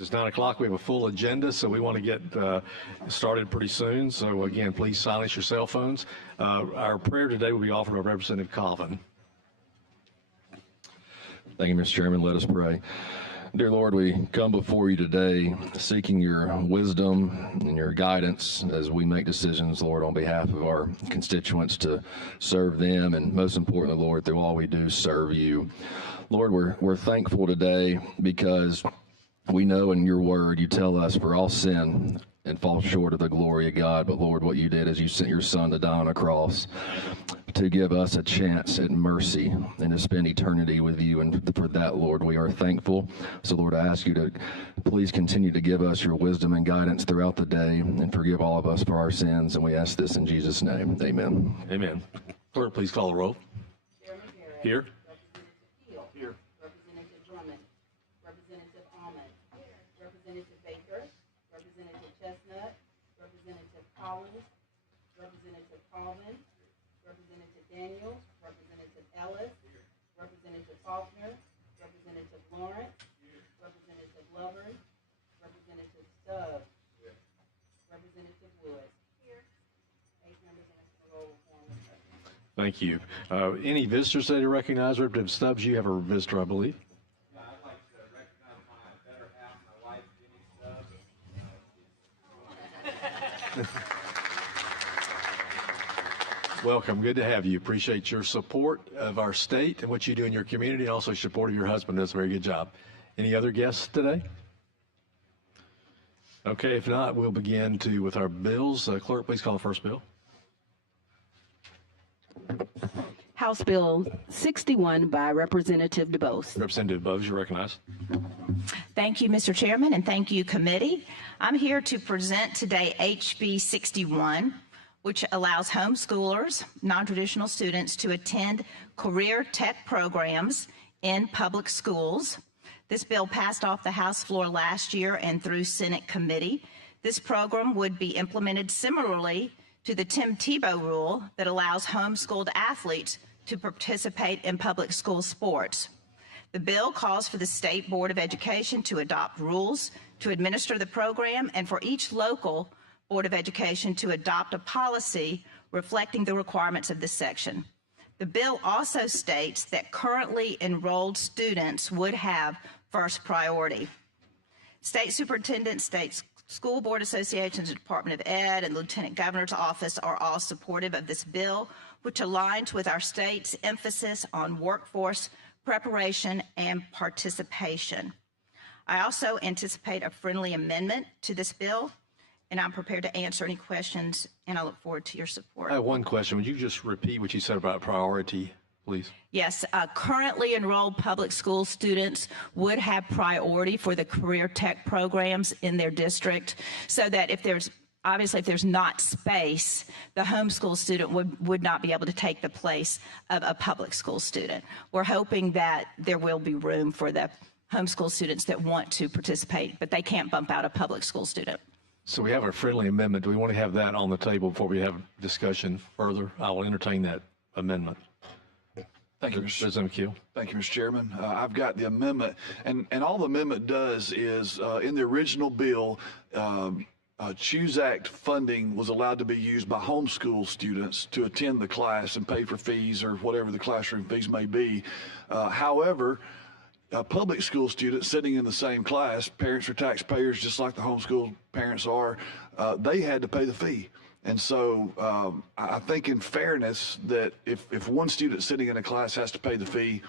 It's 9 o'clock. We have a full agenda, so we want to get started pretty soon. So again, please silence your cell phones. Our prayer today will be offered by Representative Colvin. Thank you, Mr. Chairman. Let us pray. Dear Lord, we come before you today seeking your wisdom and your guidance as we make decisions, Lord, on behalf of our constituents to serve them, and most importantly, Lord, through all we do, serve you. Lord, we're thankful today because we know in your word you tell us for all sin and fall short of the glory of God. But Lord, what you did is you sent your son to die on a cross to give us a chance at mercy and to spend eternity with you. And for that, Lord, we are thankful. So Lord, I ask you to please continue to give us your wisdom and guidance throughout the day and forgive all of us for our sins. And we ask this in Jesus' name. Amen. Amen. Clerk, please call the roll. Here. Here. Representative Drummond. Representative Almond. Representative Baker. Representative Chestnut. Representative Collins. Representative Colvin. Representative Daniels. Representative Ellis. Representative Faulkner. Representative Lawrence. Representative Lovern. Representative Stubbs. Representative Wood. 8 members answer the roll of form. Thank you. Any visitors that you recognize? Representative Stubbs, you have a visitor, I believe. Yeah, I'd like to recognize my better half, my wife, Jenny Stubbs. Welcome. Good to have you. Appreciate your support of our state and what you do in your community, and also support of your husband. Does a very good job. Any other guests today? Okay, if not, we'll begin with our bills. Clerk, please call the first bill. House Bill 61 by Representative DuBose. Representative DuBose, you're recognized. Thank you, Mr. Chairman, and thank you, committee. I'm here to present today HB 61, which allows homeschoolers, non-traditional students, to attend career tech programs in public schools. This bill passed off the House floor last year and through Senate committee. This program would be implemented similarly to the Tim Tebow rule that allows homeschooled athletes to participate in public school sports. The bill calls for the State Board of Education to adopt rules to administer the program and for each local Board of Education to adopt a policy reflecting the requirements of this section. The bill also states that currently enrolled students would have first priority. State superintendents, state school board associations, the Department of Ed, and the Lieutenant Governor's office are all supportive of this bill, which aligns with our state's emphasis on workforce preparation and participation. I also anticipate a friendly amendment to this bill, and I'm prepared to answer any questions, and I look forward to your support. I have one question. Would you just repeat what you said about priority, please? Yes, currently enrolled public school students would have priority for the career tech programs in their district, so that if there's not space, the homeschool student would not be able to take the place of a public school student. We're hoping that there will be room for the homeschool students that want to participate, but they can't bump out a public school student. So we have a friendly amendment. Do we want to have that on the table before we have discussion further? I will entertain that amendment. Thank you, President McKeel. Thank you, Mr. Chairman. I've got the amendment, and all the amendment does is in the original bill, Choose Act funding was allowed to be used by homeschool students to attend the class and pay for fees or whatever the classroom fees may be. However, public school students sitting in the same class, parents are taxpayers just like the homeschool parents are, they had to pay the fee. And so I think in fairness that if one student sitting in a class has to pay the fee,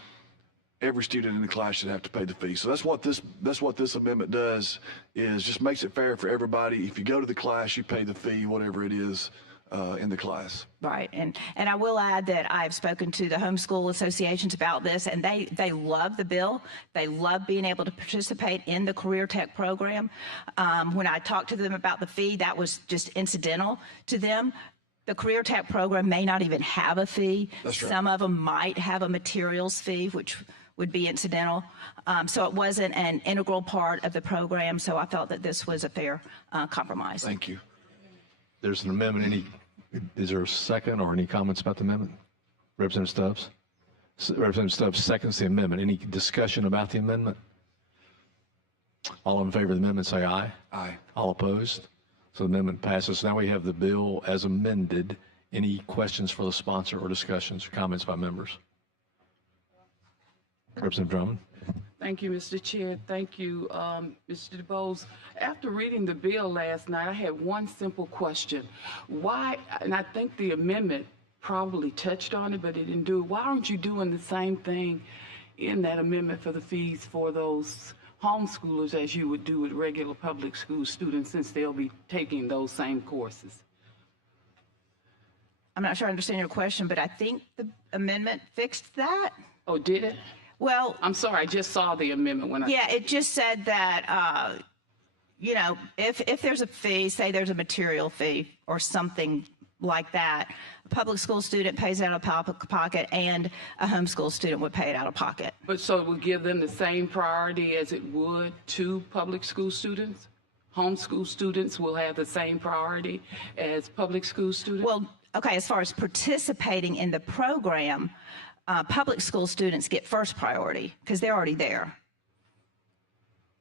every student in the class should have to pay the fee. So that's what this amendment does, is just makes it fair for everybody. If you go to the class, you pay the fee, whatever it is in the class. Right, and I will add that I've spoken to the homeschool associations about this, and they love the bill. They love being able to participate in the career tech program. When I talked to them about the fee, that was just incidental to them. The career tech program may not even have a fee. That's right. Some of them might have a materials fee, which would be incidental. So it wasn't an integral part of the program, so I felt that this was a fair compromise. Thank you. There's an amendment. Is there a second or any comments about the amendment? Representative Stubbs? Representative Stubbs seconds the amendment. Any discussion about the amendment? All in favor of the amendment, say aye. Aye. All opposed? So the amendment passes. Now we have the bill as amended. Any questions for the sponsor or discussions or comments by members? Representative Drummond. Thank you, Mr. Chair. Thank you, Mr. DuBose. After reading the bill last night, I had one simple question. Why, and I think the amendment probably touched on it, but it didn't do it. Why aren't you doing the same thing in that amendment for the fees for those homeschoolers as you would do with regular public school students, since they'll be taking those same courses? I'm not sure I understand your question, but I think the amendment fixed that. Oh, did it? Well, I'm sorry, I just saw the amendment when I... yeah, it just said that, you know, if there's a fee, say there's a material fee or something like that, a public school student pays it out of pocket and a homeschool student would pay it out of pocket. But so it would give them the same priority as it would to public school students? Homeschool students will have the same priority as public school students? Well, okay, as far as participating in the program, public school students get first priority because they're already there.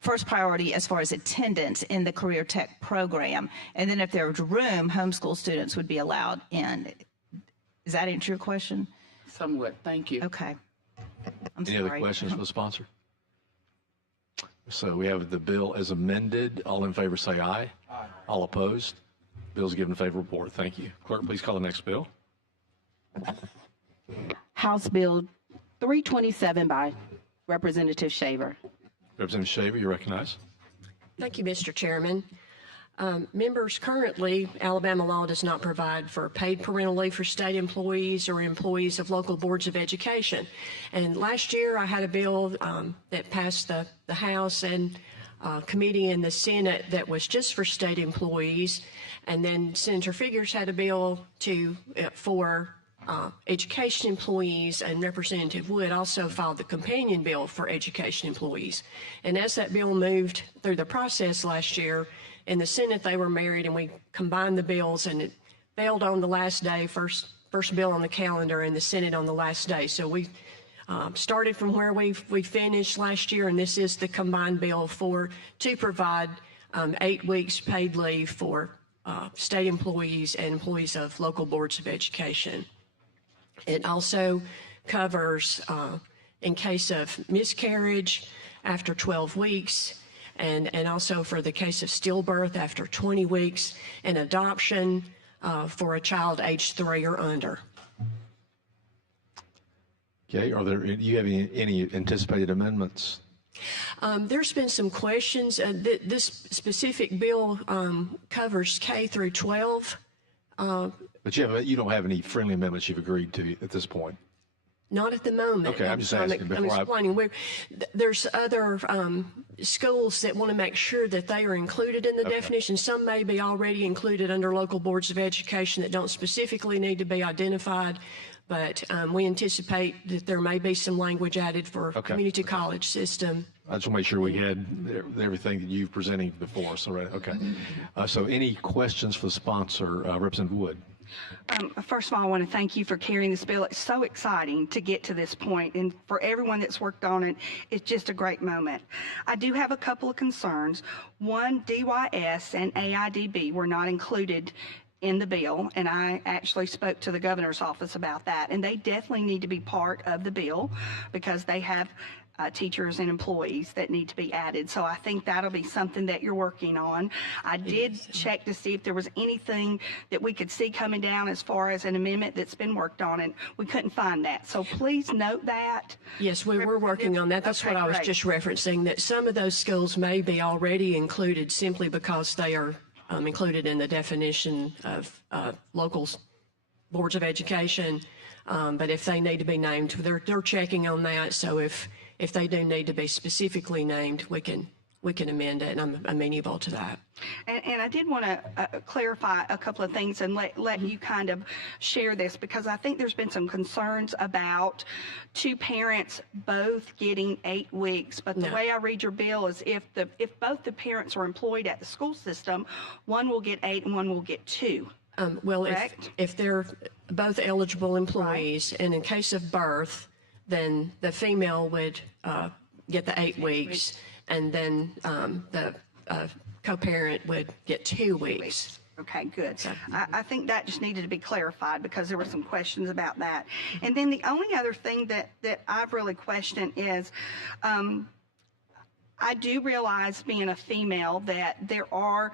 First priority as far as attendance in the Career Tech program. And then if there's room, homeschool students would be allowed in. Does that answer your question? Somewhat, thank you. Okay. I'm Any sorry. other questions for the sponsor? So we have the bill as amended. All in favor say aye. Aye. All opposed? Bill's given a favorable report. Thank you. Clerk, please call the next bill. House Bill 327 by Representative Shaver. Representative Shaver, you recognize. Thank you, Mr. Chairman. Members, currently, Alabama law does not provide for paid parental leave for state employees or employees of local boards of education. And last year, I had a bill that passed the House and committee in the Senate that was just for state employees. And then Senator Figures had a bill for education employees, and Representative Wood also filed the companion bill for education employees. And as that bill moved through the process last year, in the Senate they were married and we combined the bills, and it failed on the last day, first bill on the calendar, in the Senate on the last day. So we started from where we finished last year, and this is the combined bill to provide 8 weeks paid leave for state employees and employees of local boards of education. It also covers, in case of miscarriage, after 12 weeks, and also for the case of stillbirth after 20 weeks, and adoption for a child aged 3 or under. Okay, do you have any anticipated amendments? There's been some questions. This specific bill covers K through 12. But you don't have any friendly amendments you've agreed to at this point? Not at the moment. Okay, I'm just asking I'm explaining. There's other schools that want to make sure that they are included in the definition. Some may be already included under local boards of education that don't specifically need to be identified. But we anticipate that there may be some language added for community college system. I just want to make sure we had everything that you've presented before us already. Okay. So any questions for the sponsor, Representative Wood? First of all, I want to thank you for carrying this bill. It's so exciting to get to this point, and for everyone that's worked on it, it's just a great moment. I do have a couple of concerns. One, DYS and AIDB were not included in the bill, and I actually spoke to the governor's office about that, and they definitely need to be part of the bill because they have teachers and employees that need to be added. So I think that'll be something that you're working on. I did check to see if there was anything that we could see coming down as far as an amendment that's been worked on, and we couldn't find that. So please note that. Yes, we're working on that. That's what I was just referencing, that some of those schools may be already included simply because they are included in the definition of local boards of education. But if they need to be named, they're checking on that. So if they do need to be specifically named, we can amend it, and I'm amenable to that. And I did want to clarify a couple of things and let you kind of share this, because I think there's been some concerns about two parents both getting 8 weeks. But the way I read your bill is if both the parents are employed at the school system, one will get 8 and one will get 2. Well, if they're both eligible employees, and in case of birth, then the female would get the 8 weeks, and then the co-parent would get 2 weeks. Okay, good. I think that just needed to be clarified because there were some questions about that. And then the only other thing that I've really questioned is, I do realize, being a female, that there are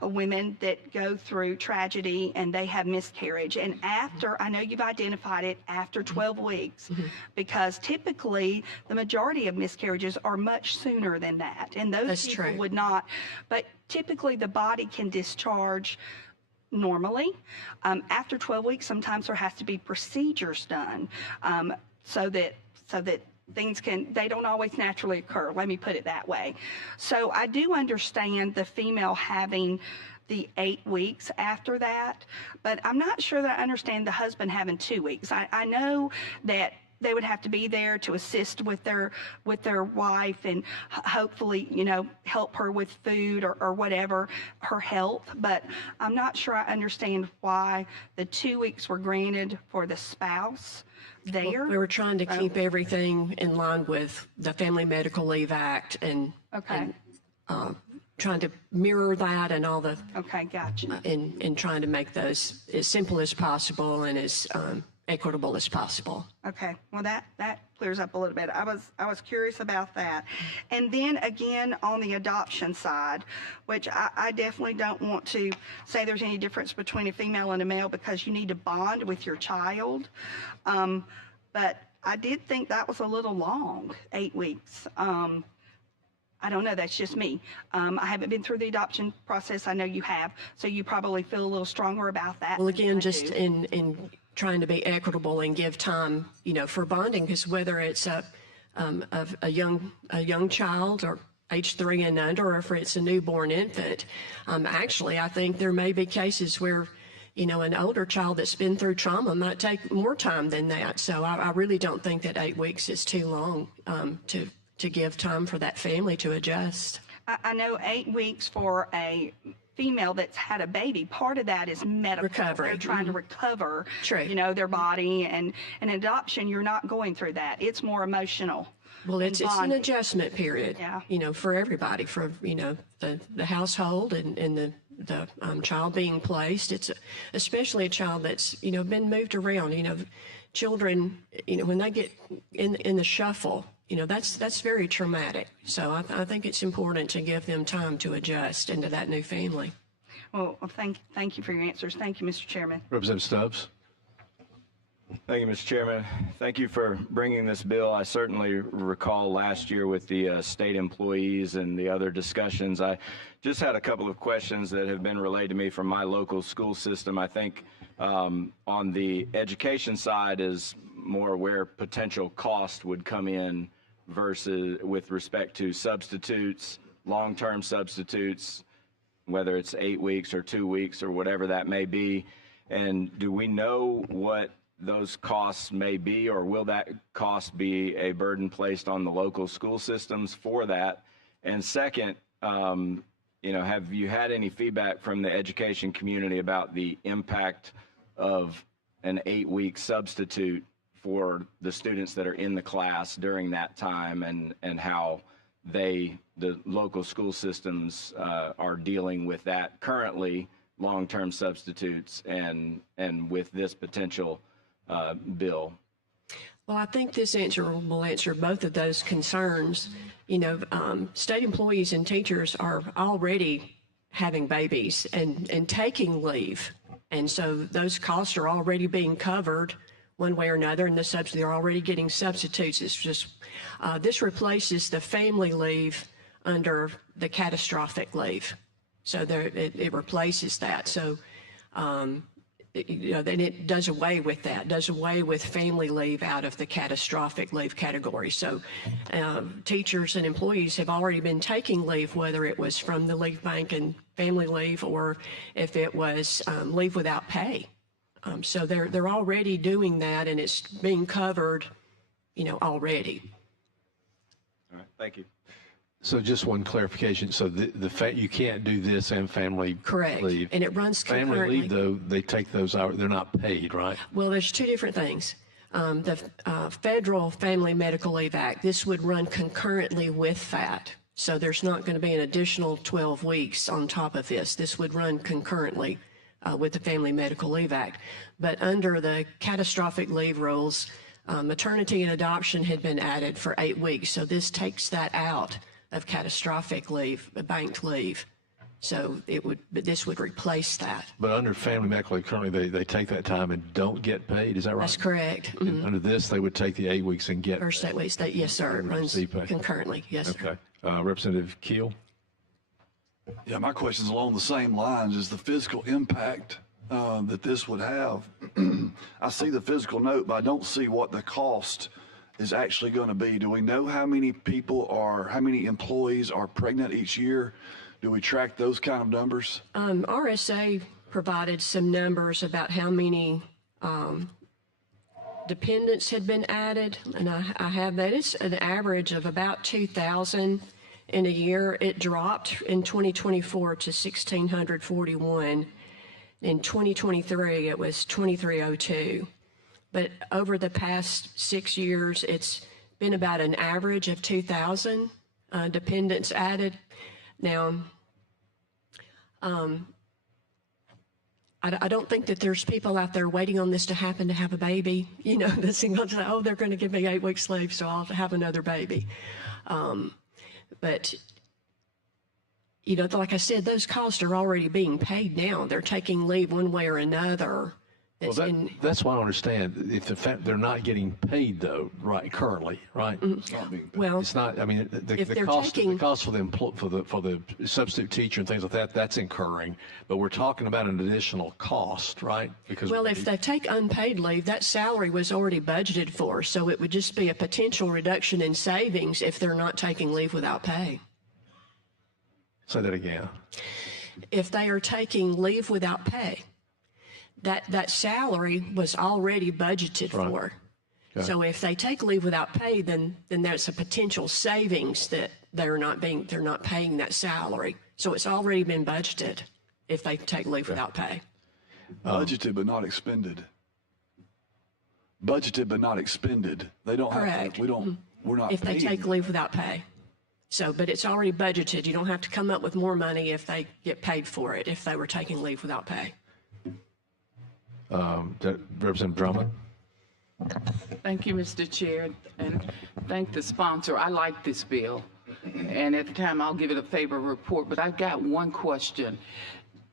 women that go through tragedy and they have miscarriage. And after, I know you've identified it after 12 weeks, because typically the majority of miscarriages are much sooner than that. And those That's people true. would not, but typically the body can discharge normally. After 12 weeks, sometimes there has to be procedures done so that they don't always naturally occur. Let me put it that way. So I do understand the female having the 8 weeks after that, but I'm not sure that I understand the husband having 2 weeks. I know that they would have to be there to assist with their wife and hopefully, help her with food or whatever, her health. But I'm not sure I understand why the 2 weeks were granted for the spouse there. We were trying to keep everything in line with the Family Medical Leave Act and Okay. trying to mirror that and all the Okay, gotcha. and trying to make those as simple as possible and as equitable as possible. Okay, well, that clears up a little bit. I was curious about that. And then again, on the adoption side, which I definitely don't want to say there's any difference between a female and a male, because you need to bond with your child. But I did think that was a little long, 8 weeks. I don't know, that's just me. I haven't been through the adoption process. I know you have, so you probably feel a little stronger about that. Well, than again, I just do. in trying to be equitable and give time, for bonding, because whether it's a young child or age 3 and under, or if it's a newborn infant, actually, I think there may be cases where, an older child that's been through trauma might take more time than that. So I really don't think that 8 weeks is too long to give time for that family to adjust. I know 8 weeks for a female that's had a baby, part of that is medical. Recovery. They're trying to recover, True. Their body. And adoption, you're not going through that. It's more emotional. Well, it's an bonding. adjustment period, Yeah. for everybody, for, the household and the child being placed. It's especially a child that's, been moved around. Children, when they get in the shuffle, that's very traumatic. So I think it's important to give them time to adjust into that new family. Well, thank you for your answers. Thank you, Mr. Chairman. Representative Stubbs. Thank you, Mr. Chairman. Thank you for bringing this bill. I certainly recall last year with the state employees and the other discussions. I just had a couple of questions that have been relayed to me from my local school system. I think on the education side is more where potential cost would come in versus with respect to substitutes, long-term substitutes, whether it's 8 weeks or 2 weeks or whatever that may be. And do we know what those costs may be, or will that cost be a burden placed on the local school systems for that? And second, have you had any feedback from the education community about the impact of an 8-week substitute for the students that are in the class during that time, and how the local school systems are dealing with that currently, long-term substitutes, and with this potential bill? Well, I think this answer will answer both of those concerns. State employees and teachers are already having babies and taking leave. And so those costs are already being covered one way or another, and they're already getting substitutes. It's just, this replaces the family leave under the catastrophic leave. So it replaces that. So, then it does away with that, does away with family leave out of the catastrophic leave category. So teachers and employees have already been taking leave, whether it was from the leave bank and family leave, or if it was leave without pay. So they're already doing that, and it's being covered, already. All right, thank you. So just one clarification. So the fact you can't do this and family Correct. leave. And it runs concurrently. Family leave, though, they take those hours. They're not paid, right? Well, there's two different things. The Federal Family Medical Leave Act, this would run concurrently with that. So there's not going to be an additional 12 weeks on top of this. This would run concurrently with the Family Medical Leave Act. But under the catastrophic leave rules, maternity and adoption had been added for 8 weeks. So this takes that out of catastrophic leave, banked leave. So this would replace that. But under family medical leave, currently they take that time and don't get paid. Is that right? That's correct. And under this, they would take the 8 weeks and get First 8 weeks. Yes, sir. It runs receive pay. concurrently. Yes, sir. Okay. Representative Keel? Yeah, my question's along the same lines. Is the physical impact that this would have? I see the physical note, but I don't see what the cost is actually going to be. Do we know how many employees are pregnant each year? Do we track those kind of numbers? RSA provided some numbers about how many dependents had been added, and I have that. It's an average of about 2,000 in a year. It dropped in 2024 to 1,641. In 2023, it was 2,302. But over the past 6 years, it's been about an average of 2,000 dependents added. Now, I don't think that there's people out there waiting on this to happen to have a baby. You know, this thing, oh, they're going to give me 8 weeks leave, so I'll have another baby. But, you know, like I said, those costs are already being paid now. They're taking leave one way or another. Well, that's what I don't understand. If they're not getting paid though, right? Currently, right? It's not being paid. Well, It's not. I mean, the If they're cost taking- the cost for the substitute teacher and things like that, that's incurring. But we're talking about an additional cost, right? Because well, if they take unpaid leave, that salary was already budgeted for, so it would just be a potential reduction in savings if they're not taking leave without pay. Say that again. If they are taking leave without pay, that salary was already budgeted Right. for. Okay. So if they take leave without pay, then there's a potential savings that they're not paying that salary. So it's already been budgeted if they take leave without pay. Budgeted but not expended. Budgeted but not expended. They don't Correct. have to, we're not If they paying. take leave without pay. So, but it's already budgeted. You don't have to come up with more money if they get paid for it, if they were taking leave without pay. Representative Drummond? Thank you, Mr. Chair, and thank the sponsor. I like this bill, and at the time, I'll give it a favorable report, but I've got one question,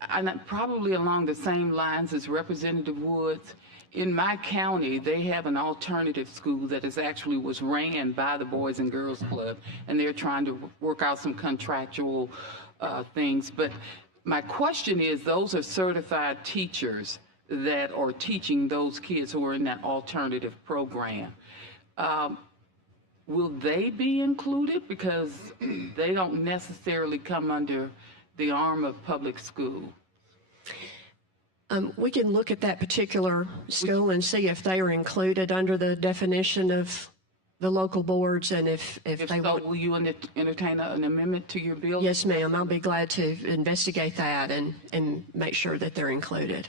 and probably along the same lines as Representative Woods. In my county, they have an alternative school that was ran by the Boys and Girls Club, and they're trying to work out some contractual things. But my question is, those are certified teachers that are teaching those kids who are in that alternative program. Will they be included? Because they don't necessarily come under the arm of public school. We can look at that particular school and see if they are included under the definition of the local boards, and if If they so, want. will you entertain an amendment to your bill? Yes, ma'am. I'll be glad to investigate that and make sure that they're included.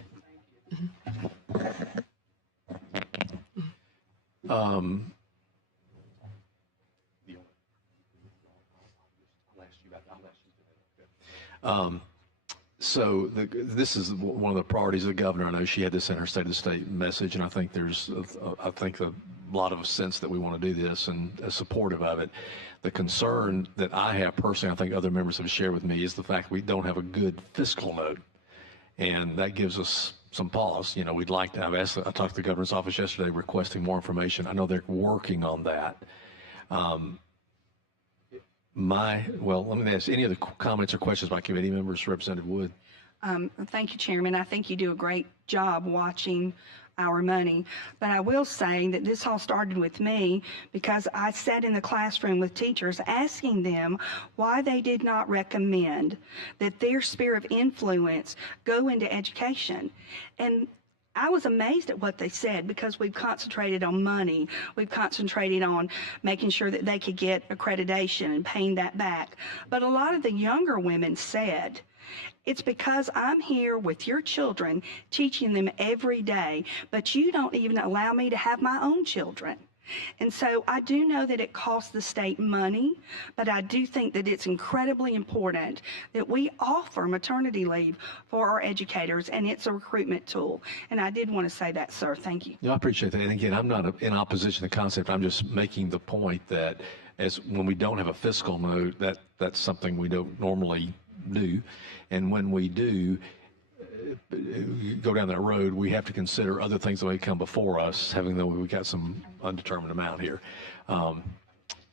So this is one of the priorities of the governor. I know she had this in her State of the State message, and I think there's a lot of sense that we want to do this and supportive of it. The concern that I have personally, I think other members have shared with me, is the fact we don't have a good fiscal note, and that gives us some pause. You know, we'd like to. I talked to the governor's office yesterday requesting more information. I know they're working on that. Let me ask any other comments or questions by committee members. Representative Wood. Thank you, Chairman. I think you do a great job watching our money. But I will say that this all started with me because I sat in the classroom with teachers asking them why they did not recommend that their sphere of influence go into education. And I was amazed at what they said because we've concentrated on money. We've concentrated on making sure that they could get accreditation and paying that back. But a lot of the younger women said, it's because I'm here with your children, teaching them every day, but you don't even allow me to have my own children. And so I do know that it costs the state money, but I do think that it's incredibly important that we offer maternity leave for our educators, and it's a recruitment tool. And I did want to say that, sir. Thank you. Yeah, I appreciate that. And again, I'm not in opposition to the concept. I'm just making the point that as when we don't have a fiscal note, that's something we don't normally do. And when we do go down that road, we have to consider other things that may come before us, having though we've got some undetermined amount here.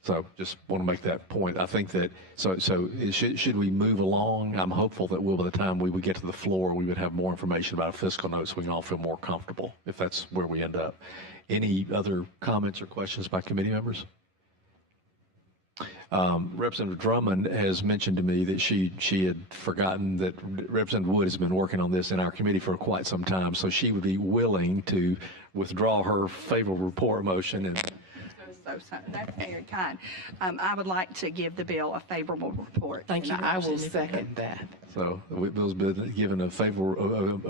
So just want to make that point. I think that, should we move along? I'm hopeful that by the time we would get to the floor, we would have more information about a fiscal note so we can all feel more comfortable if that's where we end up. Any other comments or questions by committee members? Representative Drummond has mentioned to me that she had forgotten that Representative Wood has been working on this in our committee for quite some time, so she would be willing to withdraw her favorable report motion. And So that's very kind. I would like to give the bill a favorable report. Thank you. And I will second that. so the bill's been given a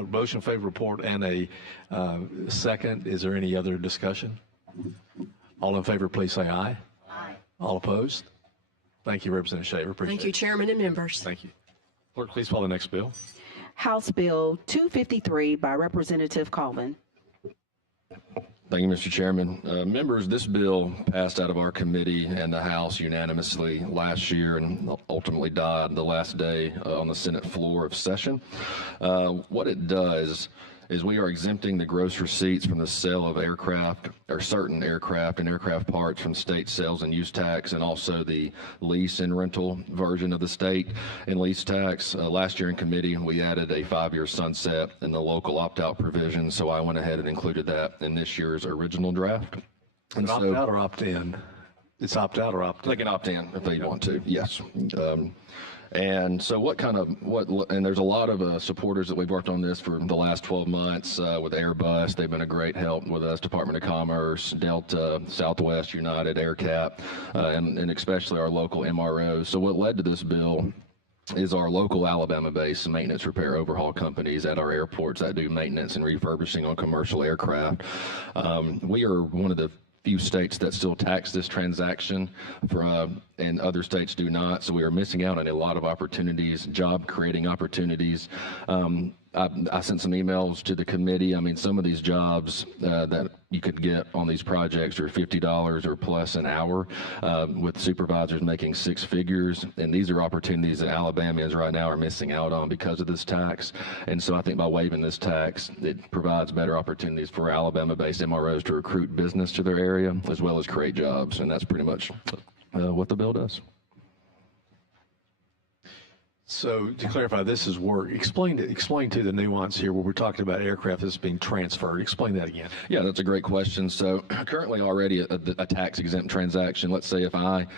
motion of favorable report and a second. Is there any other discussion? All in favor, please say aye. Aye. All opposed? Thank you, Representative Shaver. Appreciate Thank you, it. Chairman and members. Thank you. Clerk, please call the next bill. House Bill 253 by Representative Colvin. Thank you, Mr. Chairman. Members, this bill passed out of our committee and the House unanimously last year and ultimately died the last day on the Senate floor of session. What it does is we are exempting the gross receipts from the sale of aircraft or certain aircraft and aircraft parts from state sales and use tax, and also the lease and rental version of the state and lease tax. Last year in committee, we added a 5-year sunset in the local opt-out provision, so I went ahead and included that in this year's original draft. And Opt out or opt in? It's opt out or opt in? they can opt in if they want to, yes. And so and there's a lot of supporters that we've worked on this for the last 12 months with Airbus. They've been a great help with us, Department of Commerce, Delta, Southwest, United, AirCap, and especially our local MROs. So what led to this bill is our local Alabama-based maintenance, repair, overhaul companies at our airports that do maintenance and refurbishing on commercial aircraft. We are one of the few states that still tax this transaction, and other states do not. So we are missing out on a lot of opportunities, job-creating opportunities. I sent some emails to the committee. I mean, some of these jobs that you could get on these projects are $50 or plus an hour, with supervisors making 6 figures. And these are opportunities that Alabamians right now are missing out on because of this tax. And so I think by waiving this tax, it provides better opportunities for Alabama-based MROs to recruit business to their area as well as create jobs. And that's pretty much what the bill does. So to clarify, this is work. Explain to the nuance here where we're talking about aircraft that's being transferred. Explain that again. Yeah, that's a great question. So currently already a tax exempt transaction. Let's say if I'm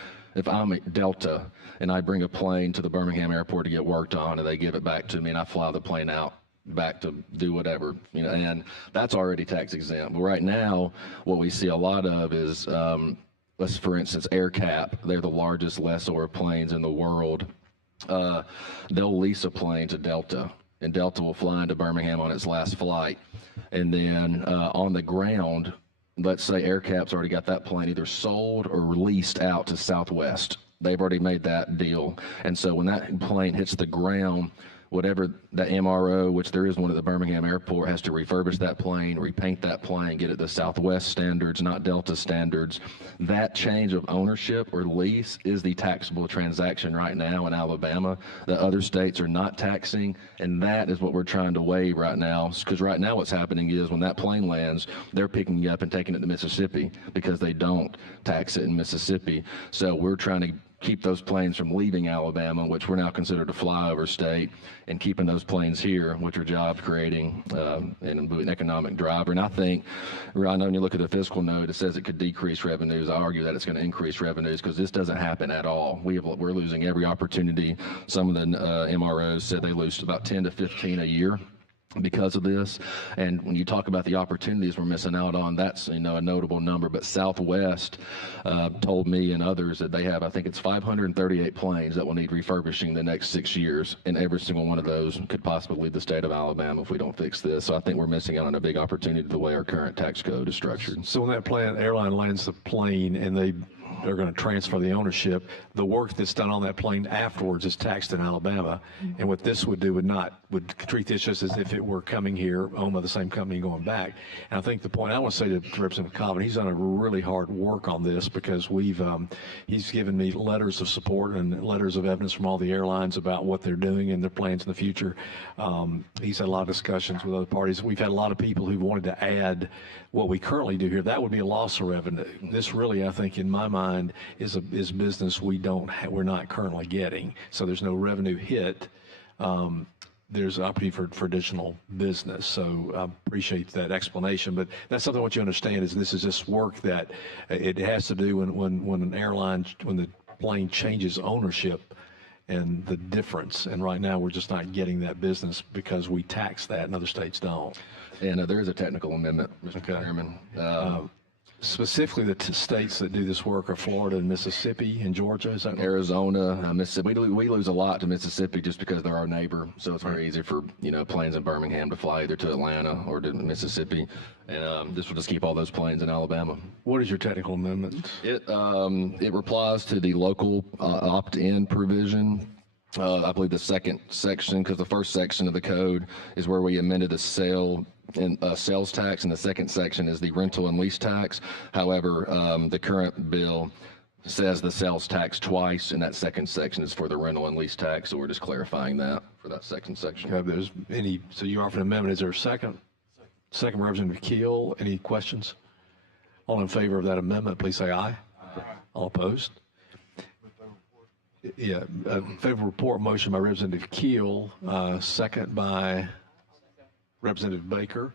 at Delta and I bring a plane to the Birmingham airport to get worked on, and they give it back to me and I fly the plane out back to do whatever, and that's already tax exempt. But right now, what we see a lot of is, let's for instance, AirCap. They're the largest lessor of planes in the world. They'll lease a plane to Delta, and Delta will fly into Birmingham on its last flight. And then on the ground, let's say AirCap's already got that plane either sold or leased out to Southwest. They've already made that deal. And so when that plane hits the ground, whatever the MRO, which there is one at the Birmingham airport, has to refurbish that plane, repaint that plane, get it to Southwest standards, not Delta standards. That change of ownership or lease is the taxable transaction right now in Alabama that other states are not taxing, and that is what we're trying to waive right now. Because right now what's happening is when that plane lands, they're picking you up and taking it to Mississippi because they don't tax it in Mississippi. So we're trying to keep those planes from leaving Alabama, which we're now considered a flyover state, and keeping those planes here, which are job creating and an economic driver. And I think, I know when you look at the fiscal note, it says it could decrease revenues. I argue that it's going to increase revenues because this doesn't happen at all. We're losing every opportunity. Some of the MROs said they lose about 10 to 15 a year. because of this. And when you talk about the opportunities we're missing out on, that's, a notable number. But Southwest told me and others that they have, I think it's 538 planes that will need refurbishing the next 6 years, and every single one of those could possibly leave the state of Alabama if we don't fix this. So I think we're missing out on a big opportunity the way our current tax code is structured. So when that airline lands the plane and they're going to transfer the ownership, the work that's done on that plane afterwards is taxed in Alabama. And what this would do would treat this just as if it were coming here, owned by the same company going back. And I think the point I want to say to Representative Colvin, he's done a really hard work on this, because he's given me letters of support and letters of evidence from all the airlines about what they're doing and their plans in the future. He's had a lot of discussions with other parties. We've had a lot of people who wanted to add what we currently do here. That would be a loss of revenue. This really, I think, in my mind, is business we're not currently getting. So there's no revenue hit. There's an opportunity for additional business. So I appreciate that explanation. But that's something I want you to understand, is this is just work that it has to do when an airline, when the plane changes ownership, and the difference. And right now we're just not getting that business because we tax that and other states don't. And there is a technical amendment, Mr. Chairman. Specifically, the states that do this work are Florida and Mississippi and Georgia. Is that right? Arizona, Mississippi. We lose a lot to Mississippi just because they're our neighbor. So it's very easy for planes in Birmingham to fly either to Atlanta or to Mississippi, and this will just keep all those planes in Alabama. What is your technical amendment? It replies to the local opt-in provision. I believe the second section, because the first section of the code is where we amended the sales tax, and the second section is the rental and lease tax. However, the current bill says the sales tax twice, and that second section is for the rental and lease tax. So we're just clarifying that for that second section. Okay, so you offer an amendment. Is there a second? Second, Representative Keel. Any questions? All in favor of that amendment, please say aye. Aye. All opposed? Yeah, favorable report motion by Representative Keel, second by Representative Baker.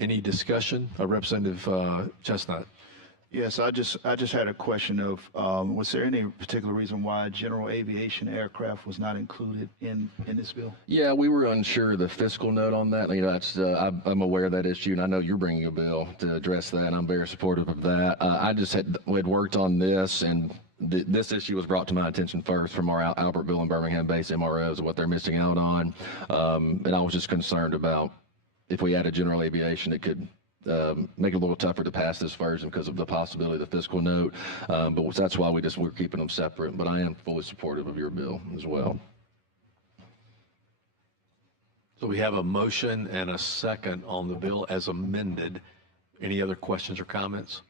Any discussion? Representative Chestnut. Yes, I just had a question of, was there any particular reason why general aviation aircraft was not included in this bill? Yeah, we were unsure of the fiscal note on that. That's I'm aware of that issue, and I know you're bringing a bill to address that, and I'm very supportive of that. I just had worked on this, and this issue was brought to my attention first from our Albertville and Birmingham-based MROs and what they're missing out on, and I was just concerned about if we added general aviation, it could make it a little tougher to pass this version because of the possibility of the fiscal note. But that's why we're keeping them separate. But I am fully supportive of your bill as well. So we have a motion and a second on the bill as amended. Any other questions or comments?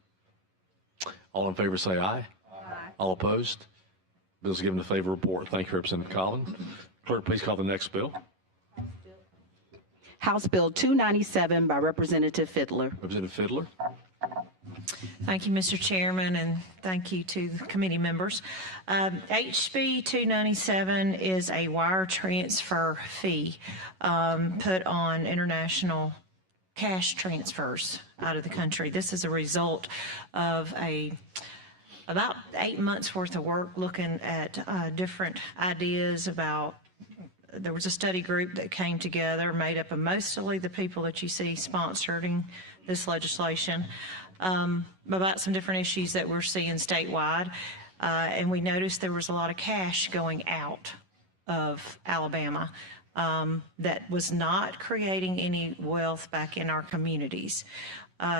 All in favor say aye. Aye. All opposed? Bill's given a favorable report. Thank you, Representative Colvin. Clerk, please call the next bill. House Bill 297 by Representative Fidler. Representative Fidler. Thank you, Mr. Chairman, and thank you to the committee members. HB 297 is a wire transfer fee put on international cash transfers out of the country. This is a result of about 8 months worth of work looking at different ideas about. There was a study group that came together made up of mostly the people that you see sponsoring this legislation about some different issues that we're seeing statewide. And we noticed there was a lot of cash going out of Alabama that was not creating any wealth back in our communities.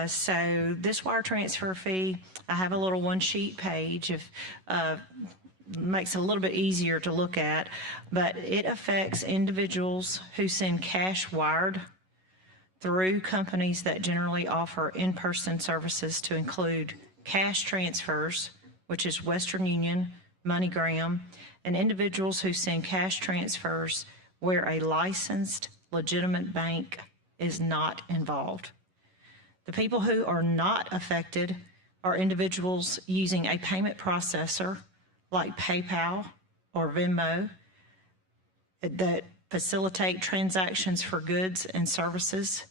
So this wire transfer fee, I have a little one-sheet page of makes it a little bit easier to look at, but it affects individuals who send cash wired through companies that generally offer in-person services to include cash transfers, which is Western Union, MoneyGram, and individuals who send cash transfers where a licensed, legitimate bank is not involved. The people who are not affected are individuals using a payment processor like PayPal or Venmo that facilitate transactions for goods and services,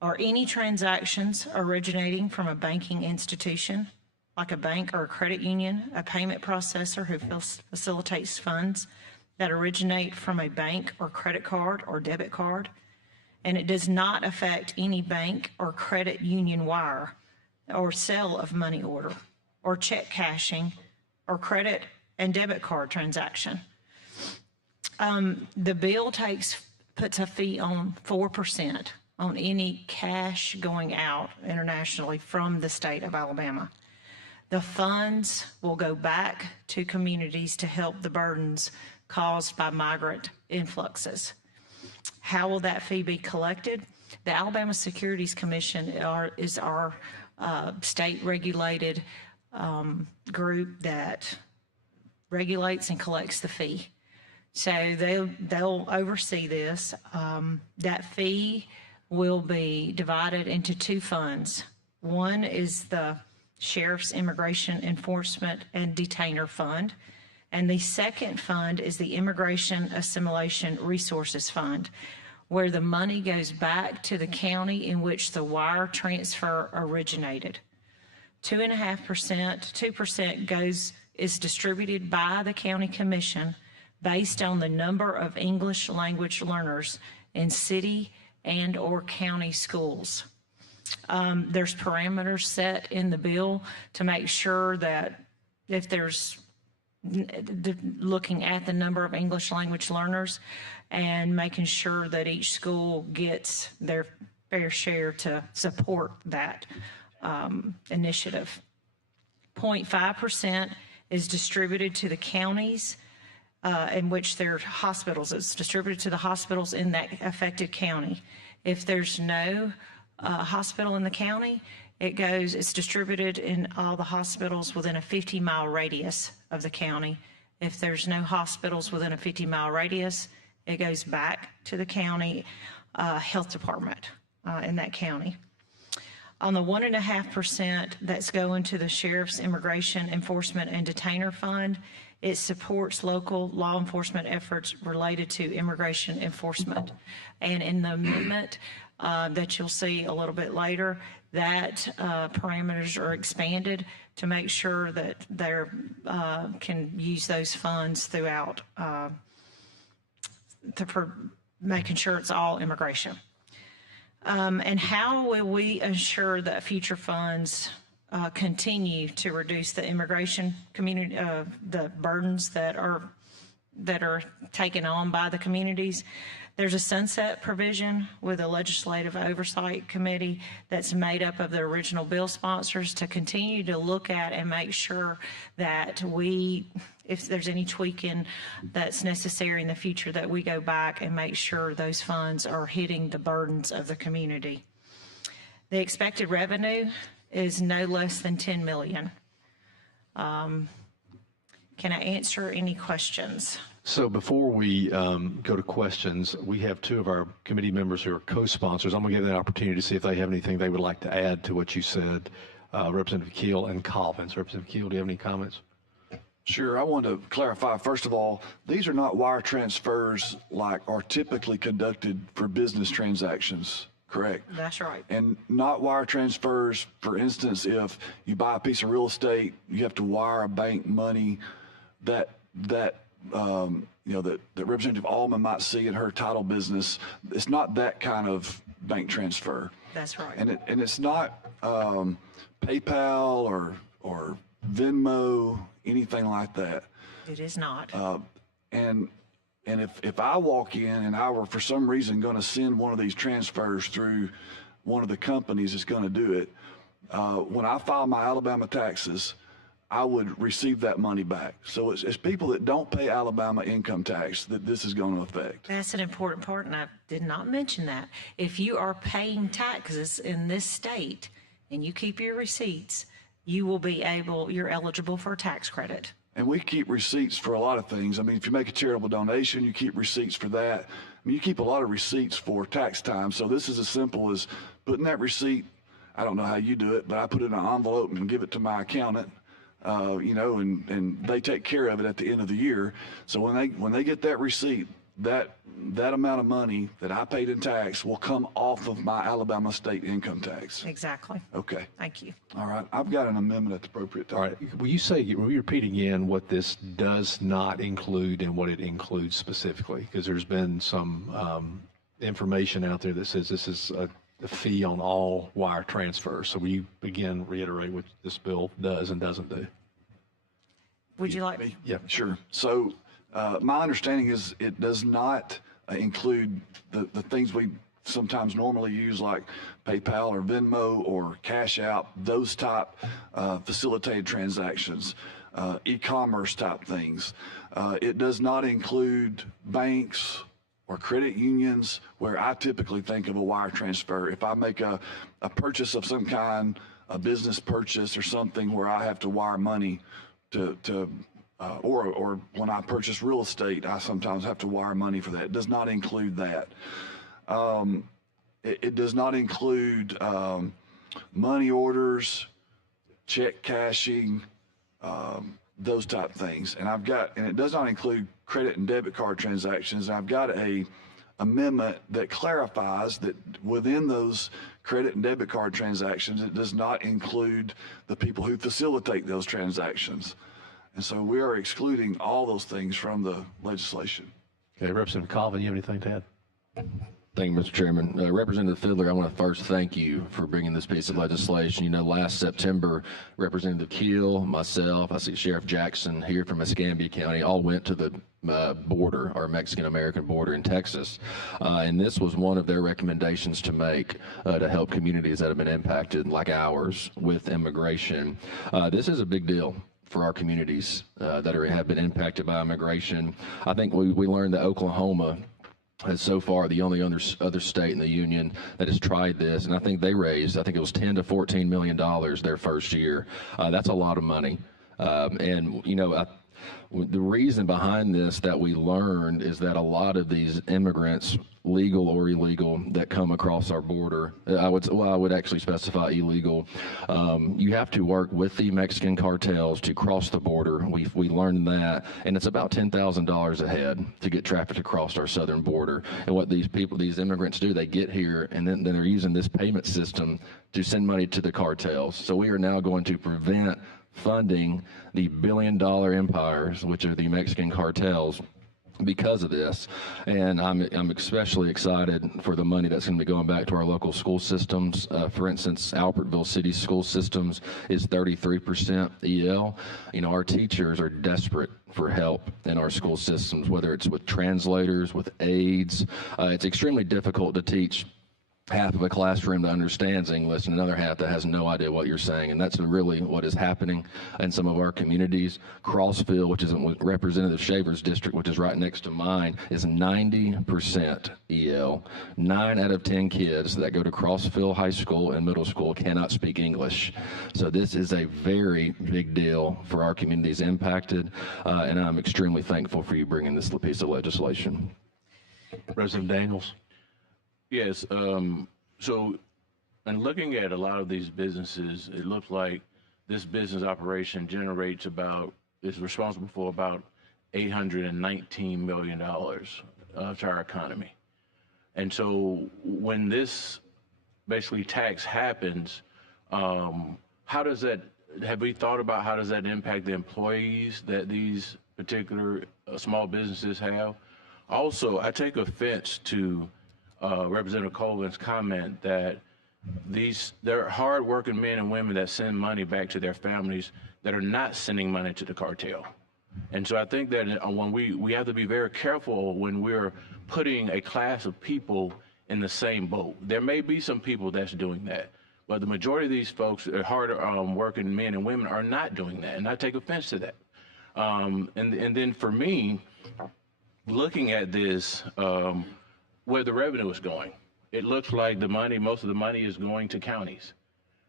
or any transactions originating from a banking institution like a bank or a credit union, a payment processor who facilitates funds that originate from a bank or credit card or debit card, and it does not affect any bank or credit union wire or sale of money order or check cashing or credit and debit card transaction. The bill puts a fee on 4% on any cash going out internationally from the state of Alabama. The funds will go back to communities to help the burdens caused by migrant influxes. How will that fee be collected? The Alabama Securities Commission is our state-regulated group that regulates and collects the fee. So they'll oversee this. That fee will be divided into two funds. One is the Sheriff's Immigration Enforcement and Detainer Fund, and the second fund is the Immigration Assimilation Resources Fund, where the money goes back to the county in which the wire transfer originated. 2% is distributed by the county commission based on the number of English language learners in city and or county schools. There's parameters set in the bill to make sure that if there's looking at the number of English language learners and making sure that each school gets their fair share to support that initiative. 0.5% is distributed to the counties in which there are hospitals. It's distributed to the hospitals in that affected county. If there's no hospital in the county, it's distributed in all the hospitals within a 50-mile radius of the county. If there's no hospitals within a 50-mile radius, it goes back to the county health department in that county. On the 1.5% that's going to the Sheriff's Immigration Enforcement and Detainer Fund, it supports local law enforcement efforts related to immigration enforcement. And in the amendment that you'll see a little bit later, that parameters are expanded to make sure that they can use those funds throughout for making sure it's all immigration. And how will we ensure that future funds continue to reduce the immigration community, the burdens that are taken on by the communities? There's a sunset provision with a legislative oversight committee that's made up of the original bill sponsors to continue to look at and make sure that if there's any tweaking that's necessary in the future, that we go back and make sure those funds are hitting the burdens of the community. The expected revenue is no less than $10 million. Can I answer any questions? So before we go to questions, we have two of our committee members who are co-sponsors. I'm going to give them an opportunity to see if they have anything they would like to add to what you said, Representative Keel and Colvin. So Representative Keel, do you have any comments? Sure. I want to clarify, first of all, these are not wire transfers like are typically conducted for business transactions, correct? That's right. And not wire transfers, for instance, if you buy a piece of real estate, you have to wire a bank money that Representative Allman might see in her title business. It's not that kind of bank transfer. That's right. And it's not PayPal or Venmo, anything like that. It is not. And if I walk in and I were for some reason going to send one of these transfers through one of the companies that's going to do it, when I file my Alabama taxes, I would receive that money back. So it's people that don't pay Alabama income tax that this is going to affect. That's an important part, and I did not mention that. If you are paying taxes in this state and you keep your receipts, you're eligible for a tax credit. And we keep receipts for a lot of things. I mean, if you make a charitable donation, you keep receipts for that. I mean, you keep a lot of receipts for tax time. So this is as simple as putting that receipt, I don't know how you do it, but I put it in an envelope and give it to my accountant. And they take care of it at the end of the year. So when they get that receipt, that amount of money that I paid in tax will come off of my Alabama state income tax. Exactly. Okay. Thank you. All right. I've got an amendment at the appropriate time. All right. Will you repeat again what this does not include and what it includes specifically? Because there's been some information out there that says this is a fee on all wire transfers. So we again reiterate what this bill does and doesn't do. Would you like? Yeah, sure. So my understanding is it does not include the things we sometimes normally use like PayPal or Venmo or Cash App, those type facilitated transactions, e-commerce type things. It does not include banks or credit unions where I typically think of a wire transfer. If I make a purchase of some kind, a business purchase or something where I have to wire money or when I purchase real estate, I sometimes have to wire money for that. It does not include that. It does not include money orders, check cashing, those type things. And it does not include credit and debit card transactions. And I've got a amendment that clarifies that within those credit and debit card transactions, it does not include the people who facilitate those transactions. And so we are excluding all those things from the legislation. Okay, Representative Colvin, you have anything to add? Thank you, Mr. Chairman. Representative Fidler, I want to first thank you for bringing this piece of legislation. You know, last September, Representative Keel, myself, I see Sheriff Jackson here from Escambia County, all went to the border, our Mexican-American border in Texas. And this was one of their recommendations to make to help communities that have been impacted, like ours, with immigration. This is a big deal for our communities that have been impacted by immigration. I think we learned that Oklahoma is so far the only other state in the union that has tried this, and I think they raised, I think it was $10 to $14 million their first year. That's a lot of money, and you know, the reason behind this that we learned is that a lot of these immigrants, legal or illegal, that come across our border, I would actually specify illegal. You have to work with the Mexican cartels to cross the border. We learned that, and it's about $10,000 a head to get trafficked across our southern border. And what these immigrants do, they get here, and then they're using this payment system to send money to the cartels. So we are now going to prevent funding the billion-dollar empires, which are the Mexican cartels, because of this. And I'm especially excited for the money that's going to be going back to our local school systems. For instance, Albertville City School Systems is 33% EL. You know, our teachers are desperate for help in our school systems, whether it's with translators, with aides. It's extremely difficult to teach half of a classroom that understands English and another half that has no idea what you're saying. And that's really what is happening in some of our communities. Crossville, which is in Representative Shaver's district, which is right next to mine, is 90% EL. 9 out of 10 kids that go to Crossville High School and middle school cannot speak English. So this is a very big deal for our communities impacted, and I'm extremely thankful for you bringing this piece of legislation. Representative Daniels. Yes, so in looking at a lot of these businesses, it looks like this business operation is responsible for about $819 million to our economy. And so when this basically tax happens, have we thought about how does that impact the employees that these particular small businesses have? Also, I take offense to Representative Colvin's comment that there are hard-working men and women that send money back to their families that are not sending money to the cartel. And so I think that when we have to be very careful when we're putting a class of people in the same boat. There may be some people that's doing that, but the majority of these folks, hard-working men and women, are not doing that, and I take offense to that. And then for me, looking at this, where the revenue is going, it looks like most of the money is going to counties.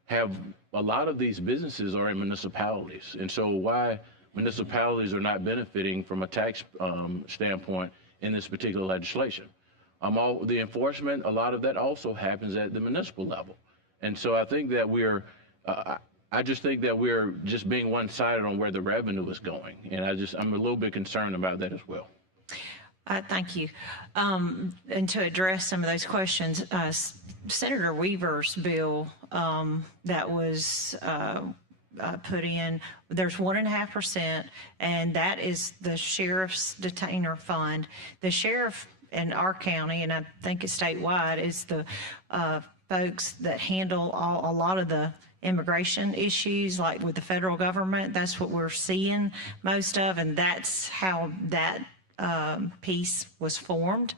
A lot of these businesses are in municipalities, and so why municipalities are not benefiting from a tax standpoint in this particular legislation. The enforcement, a lot of that also happens at the municipal level, and so I think that I just think that we're just being one-sided on where the revenue is going, and I'm a little bit concerned about that as well. Thank you. And to address some of those questions, Senator Weaver's bill that was put in, there's 1.5%, and that is the sheriff's detainer fund. The sheriff in our county, and I think it's statewide, is the folks that handle a lot of the immigration issues, like with the federal government. That's what we're seeing most of, and that's how that piece was formed.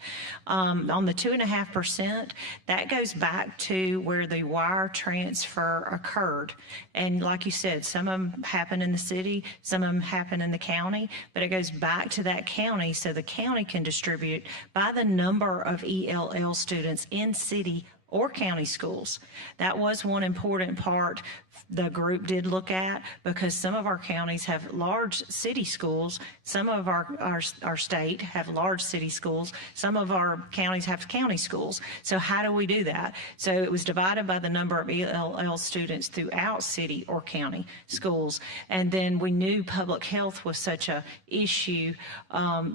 On the 2.5%, that goes back to where the wire transfer occurred. And like you said, some of them happen in the city, some of them happen in the county, but it goes back to that county so the county can distribute by the number of ELL students in city or county schools. That was one important part the group did look at, because some of our counties have large city schools, some of our state have large city schools, some of our counties have county schools. So how do we do that? So it was divided by the number of ELL students throughout city or county schools. And then we knew public health was such a issue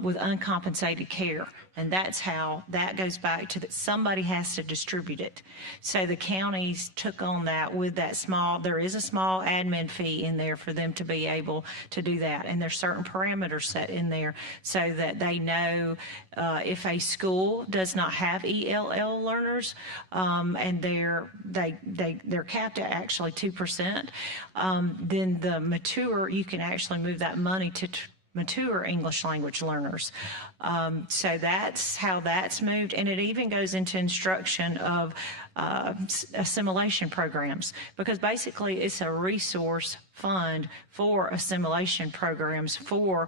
with uncompensated care. And that's how that goes back to that somebody has to distribute it. So the counties took on that with that small, there is a small admin fee in there for them to be able to do that. And there's certain parameters set in there so that they know if a school does not have ELL learners and they're capped at actually 2%, then the mature, you can actually move that money to mature English language learners. So that's how that's moved. And it even goes into instruction of assimilation programs, because basically it's a resource fund for assimilation programs for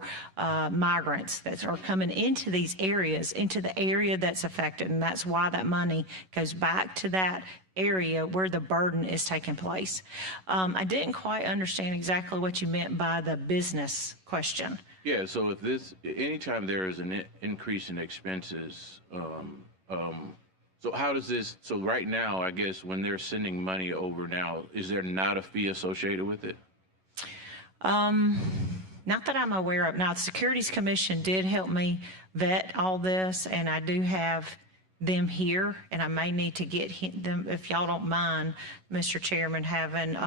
migrants that are coming into these areas, into the area that's affected. And that's why that money goes back to that area where the burden is taking place. I didn't quite understand exactly what you meant by the business question. Yeah, so if anytime there is an increase in expenses, so how does this, so right now, I guess when they're sending money over now, is there not a fee associated with it? Not that I'm aware of. Now, the Securities Commission did help me vet all this, and I do have them here, and I may need to get them, if y'all don't mind, Mr. Chairman, having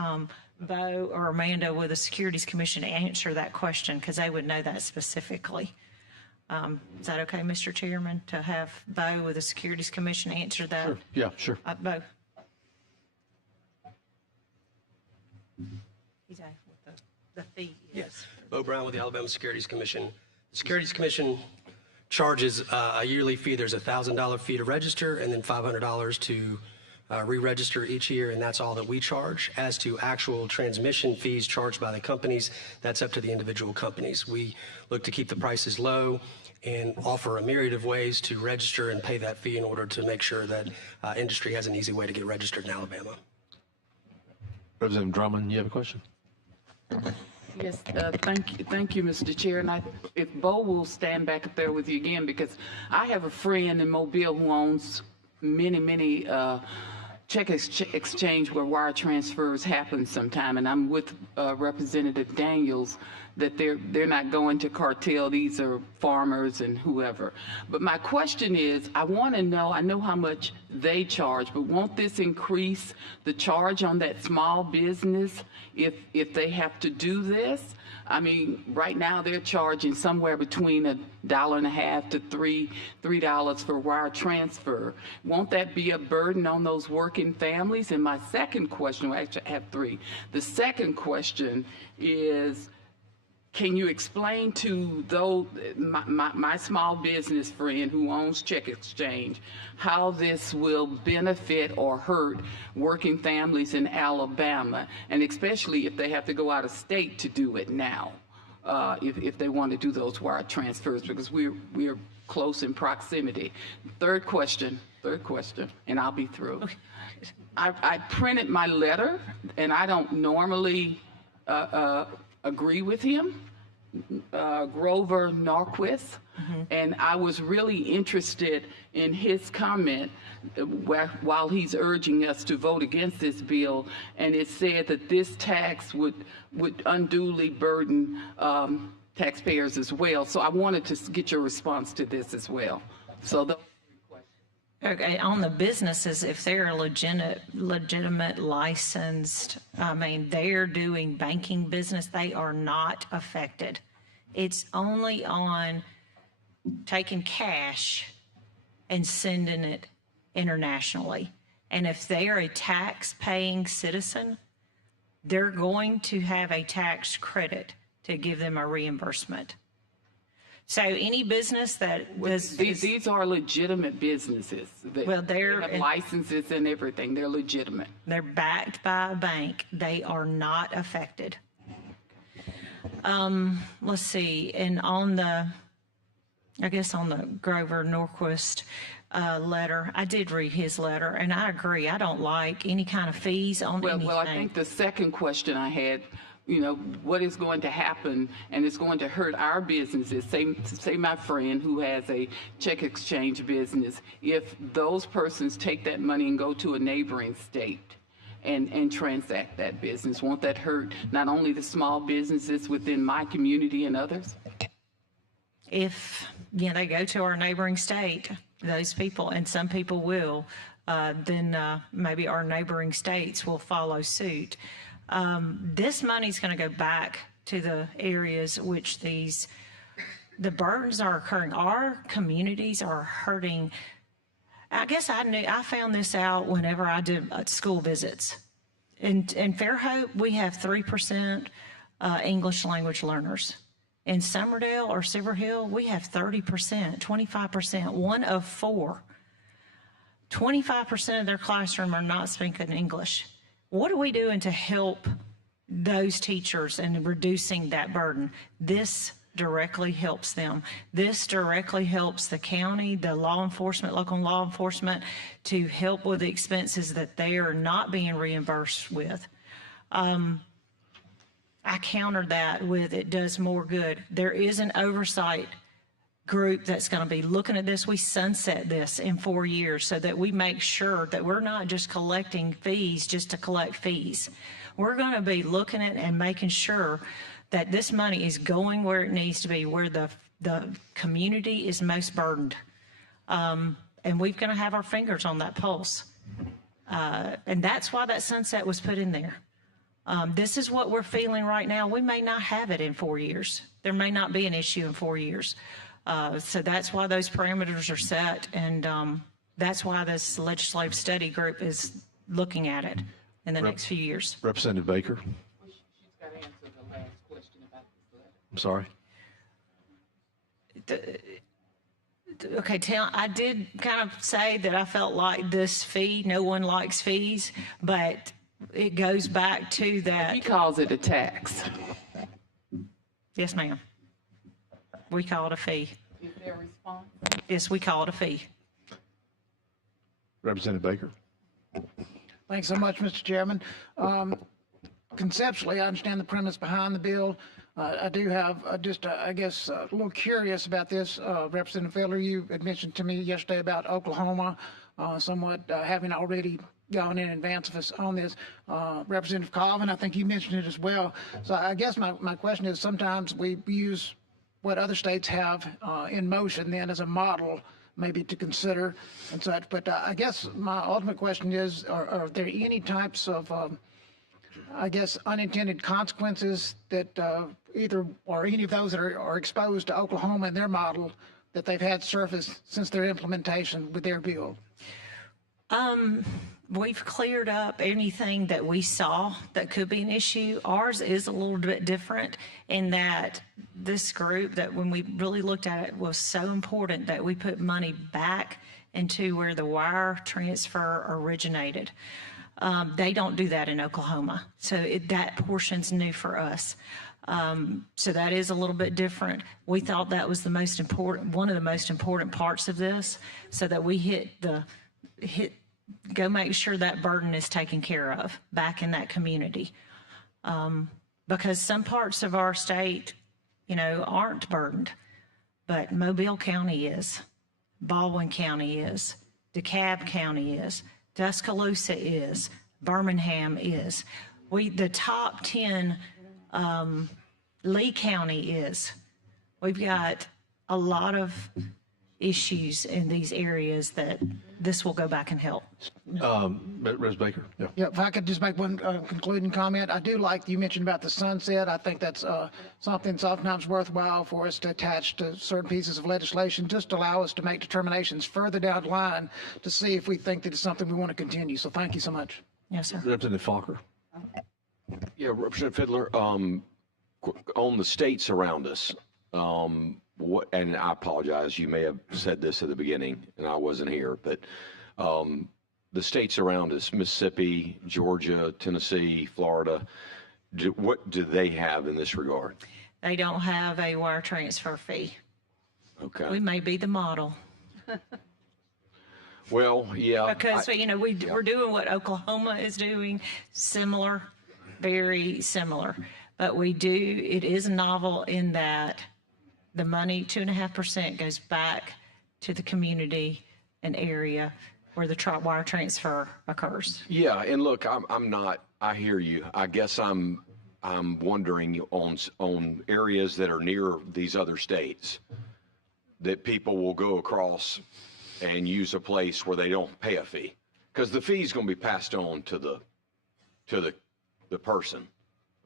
Bo or Amanda with the Securities Commission to answer that question, because they would know that specifically. Is that okay, Mr. Chairman, to have Bo with the Securities Commission answer that? Sure. Yeah, sure. Bo. He's asking what the fee is. Yes. Bo Brown with the Alabama Securities Commission. The Securities Commission charges a yearly fee. There's a $1,000 fee to register and then $500 to re-register each year, and that's all that we charge. As to actual transmission fees charged by the companies, that's up to the individual companies. We look to keep the prices low and offer a myriad of ways to register and pay that fee in order to make sure that industry has an easy way to get registered in Alabama. Representative Drummond, you have a question? Yes, thank you, Mr. Chair. And if Bo will stand back up there with you again, because I have a friend in Mobile who owns many check exchange where wire transfers happen sometime, and I'm with Representative Daniels that they're not going to cartel. These are farmers and whoever. But my question is, I want to know, I know how much they charge, but won't this increase the charge on that small business if they have to do this? I mean, right now they're charging somewhere between $1.50 to $3 for wire transfer. Won't that be a burden on those working families? And my second question, well, actually I have three. The second question is, can you explain to those, my small business friend who owns Check Exchange, how this will benefit or hurt working families in Alabama, and especially if they have to go out of state to do it now, if they want to do those wire transfers, because we're close in proximity. Third question, and I'll be through. I printed my letter, and I don't normally agree with him, Grover Norquist, and I was really interested in his comment while he's urging us to vote against this bill, and it said that this tax would unduly burden taxpayers as well. So I wanted to get your response to this as well. So those Okay, on the businesses, if they're a legitimate licensed, I mean, they're doing banking business, they are not affected. It's only on taking cash and sending it internationally. And if they are a tax-paying citizen, they're going to have a tax credit to give them a reimbursement. So any business that does These are legitimate businesses. Well, they have licenses and everything. They're legitimate. They're backed by a bank. They are not affected. Let's see, and on the Grover Norquist letter, I did read his letter, and I agree. I don't like any kind of fees on anything. Well, I think the second question I had, what is going to happen, and it's going to hurt our businesses. Say my friend who has a check exchange business, if those persons take that money and go to a neighboring state and transact that business, won't that hurt not only the small businesses within my community and others? If they go to our neighboring state, those people, and some people will, then maybe our neighboring states will follow suit. This money's going to go back to the areas which the burdens are occurring. Our communities are hurting. I guess I found this out whenever I did school visits. In Fairhope, we have 3% English language learners. In Summerdale or Silver Hill, we have 30%, 25%, one of four. 25% of their classroom are not speaking English. What are we doing to help those teachers and reducing that burden? This directly helps them. This directly helps the county, the law enforcement, local law enforcement, to help with the expenses that they are not being reimbursed with. I counter that with it does more good. There is an oversight group that's going to be looking at this. We sunset this in 4 years so that we make sure that we're not just collecting fees just to collect fees. We're going to be looking at and making sure that this money is going where it needs to be, where the community is most burdened. And we're going to have our fingers on that pulse. And that's why that sunset was put in there. This is what we're feeling right now. We may not have it in 4 years. There may not be an issue in 4 years. So that's why those parameters are set, and that's why this legislative study group is looking at it in the next few years. Representative Baker. She's got to answer the last question about this letter. I'm sorry. Okay, I did kind of say that I felt like this fee, no one likes fees, but it goes back to that. He calls it a tax. Yes, ma'am. We call it a fee. Is there a response? Yes, we call it a fee. Representative Baker. Thanks so much, Mr. Chairman. Conceptually, I understand the premise behind the bill. I do have I guess, a little curious about this. Representative Fidler, you had mentioned to me yesterday about Oklahoma, somewhat having already gone in advance of us on this. Representative Colvin, I think you mentioned it as well. So I guess my question is, sometimes we use what other states have in motion then as a model maybe to consider and such. But I guess my ultimate question is, are there any types of, I guess, unintended consequences that either, or any of those that are exposed to Oklahoma and their model that they've had surface since their implementation with their bill? We've cleared up anything that we saw that could be an issue. Ours is a little bit different in that this group, that when we really looked at it, was so important that we put money back into where the wire transfer originated. They don't do that in Oklahoma. So that portion's new for us. So that is a little bit different. We thought that was the most important, one of the most important parts of this, so that we go make sure that burden is taken care of back in that community. Because some parts of our state, aren't burdened, but Mobile County is, Baldwin County is, DeKalb County is, Tuscaloosa is, Birmingham is. The top 10, Lee County is. We've got a lot of issues in these areas, that this will go back and help. Ms. Baker? Yeah. Yeah, if I could just make one concluding comment. I do like you mentioned about the sunset. I think that's something that's oftentimes worthwhile for us to attach to certain pieces of legislation, just to allow us to make determinations further down the line to see if we think that it's something we want to continue. So thank you so much. Yes, sir. Representative Falker? Yeah, Representative Fidler, on the states around us, and I apologize, you may have said this at the beginning and I wasn't here, but the states around us, Mississippi, Georgia, Tennessee, Florida, what do they have in this regard? They don't have a wire transfer fee. Okay. We may be the model. Well, yeah. Because, we're doing what Oklahoma is doing, similar, very similar. But it is novel in that the money, 2.5%, goes back to the community and area where the wire transfer occurs. Yeah, and look, I hear you. I guess I'm wondering on areas that are near these other states that people will go across and use a place where they don't pay a fee, because the fee is going to be passed on to the person.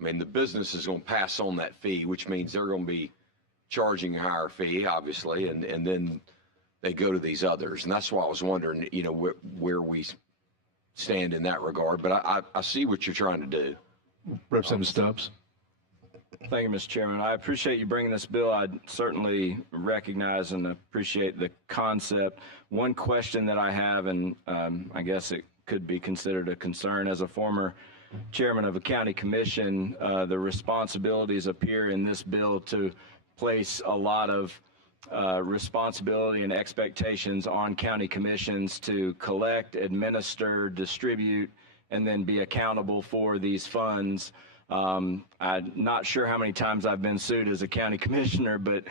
I mean, the business is going to pass on that fee, which means they're going to be charging a higher fee, obviously, and then they go to these others. And that's why I was wondering, where we stand in that regard. But I see what you're trying to do. Representative Stubbs? Thank you, Mr. Chairman. I appreciate you bringing this bill. I certainly recognize and appreciate the concept. One question that I have, and I guess it could be considered a concern as a former chairman of a county commission, the responsibilities appear in this bill to place a lot of responsibility and expectations on county commissions to collect, administer, distribute, and then be accountable for these funds. I'm not sure how many times I've been sued as a county commissioner, but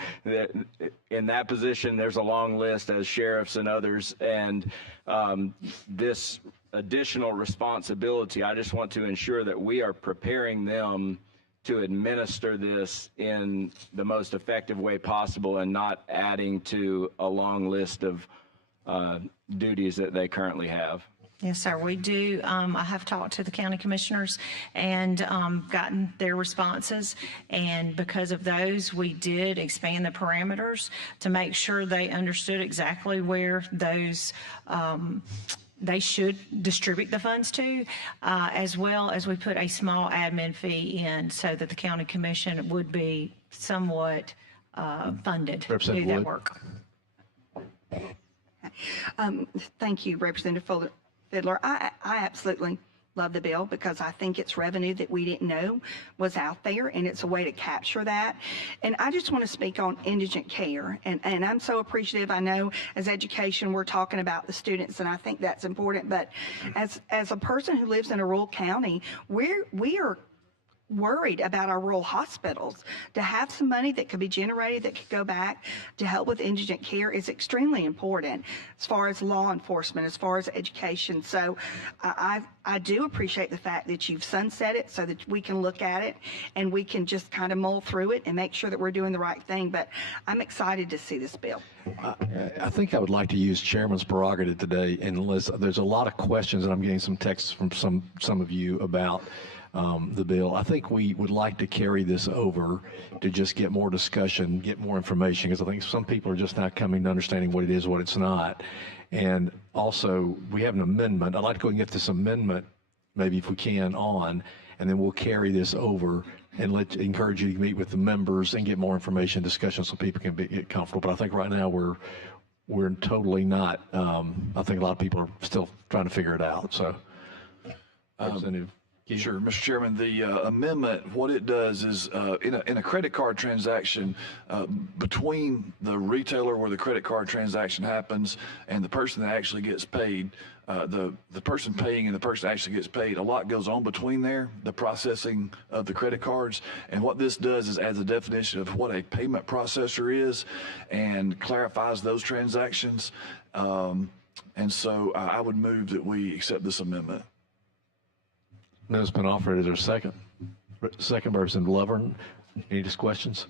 in that position, there's a long list as sheriffs and others. And this additional responsibility, I just want to ensure that we are preparing them to administer this in the most effective way possible and not adding to a long list of duties that they currently have. Yes, sir, we do. I have talked to the county commissioners and gotten their responses. And because of those, we did expand the parameters to make sure they understood exactly where those they should distribute the funds to, as well as we put a small admin fee in so that the county commission would be somewhat funded to do that work. Thank you, Representative Fidler. I absolutely love the bill because I think it's revenue that we didn't know was out there, and it's a way to capture that. And I just want to speak on indigent care, and I'm so appreciative. I know as education we're talking about the students, and I think that's important, but as a person who lives in a rural county, we are worried about our rural hospitals. To have some money that could be generated that could go back to help with indigent care is extremely important as far as law enforcement, as far as education. So I do appreciate the fact that you've sunset it so that we can look at it and we can just kind of mull through it and make sure that we're doing the right thing. But I'm excited to see this bill. I think I would like to use Chairman's prerogative today, and there's a lot of questions, and I'm getting some texts from some of you about the bill. I think we would like to carry this over to just get more discussion, get more information, because I think some people are just not coming to understanding what it is, what it's not. And also, we have an amendment. I'd like to go and get this amendment, maybe if we can, on, and then we'll carry this over and encourage you to meet with the members and get more information, discussion, so people can get comfortable. But I think right now we're totally not. I think a lot of people are still trying to figure it out. So, Representative. Sure, Mr. Chairman, the amendment, what it does is in a credit card transaction, between the retailer where the credit card transaction happens and the person that actually gets paid, the person paying and the person that actually gets paid, a lot goes on between there, the processing of the credit cards. And what this does is adds a definition of what a payment processor is and clarifies those transactions. And so I would move that we accept this amendment. Amendment's been offered. Is there a second? Second, Representative Lovern. Any questions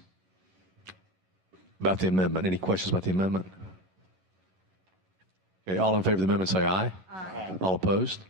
about the amendment? Any questions about the amendment? Okay, all in favor of the amendment, say aye. Aye. All opposed?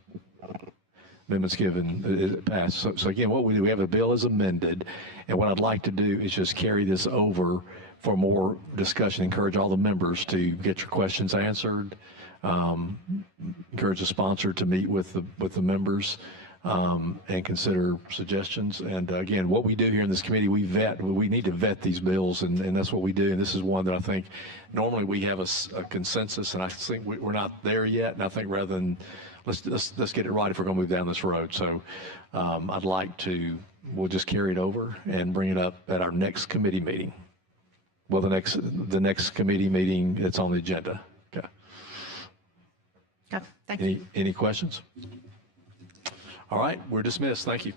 Amendment's given, it passed. So again, what we do, we have a bill as amended, and what I'd like to do is just carry this over for more discussion, encourage all the members to get your questions answered, encourage the sponsor to meet with the members, and consider suggestions. And again, what we do here in this committee, we need to vet these bills, and that's what we do. And this is one that I think normally we have a consensus, and I think we're not there yet. And I think rather than let's get it right if we're going to move down this road. So I'd like to, we'll just carry it over and bring it up at our next committee meeting. Well, the next committee meeting that's on the agenda. Okay. Okay, thank you. Any questions? All right, we're dismissed. Thank you.